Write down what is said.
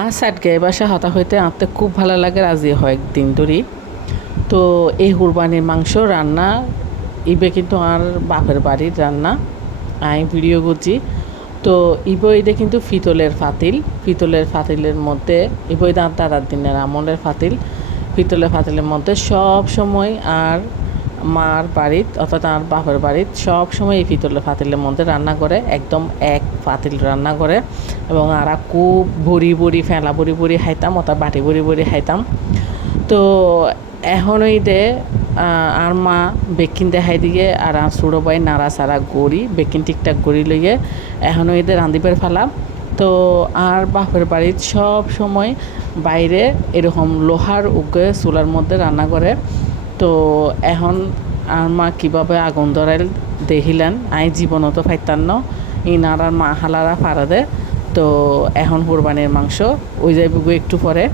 আর সাইডকে বাসা হতা হইতে আনতে খুব ভালো লাগে, রাজি হয় একদিন ধরি। তো এই কুরবানির মাংস রান্না ইবে কিন্তু আর বাপের বাড়ির রান্না আমি ভিডিও করছি। তো ইবইটা কিন্তু পিতলের ফাতিলের মধ্যে ইবই দাদার দিনের আমলের ফাতিল, পিতলের ফাতিলের মধ্যে সব সময় আর মার বাড়িত অর্থাৎ আমার বাপের বাড়িত সব সময় এই পিতলের ফাতিলের মধ্যে রান্না করে, একদম এক ফাতিল রান্না করে। এবং আর খুব ভরি ভরি ফেলা ভরি ভরি খাইতাম অর্থাৎ বাটি ভরি ভরি খাইতাম। তো এখন ওই দে আর মা বেকিন দেখাই দিয়ে আর ছোটো ভাই নাড়া সারা গড়ি বেকিন ঠিকঠাক গড়ি লইয়ে এখন ওই দে রান্ধিবার ফেলাম। তো আর বাপের বাড়ির সব সময় বাইরে এরকম লোহার উগে চুলার মধ্যে রান্না করে। তো এখন আর মা কীভাবে আগুন ধরাইল দেখিলেন, আই জীবনও তো ফাইতাম না ইনার আর মা হালারা ফাড়া দে। তো এখন কোরবানির মাংস ওই যাইব একটু পরে।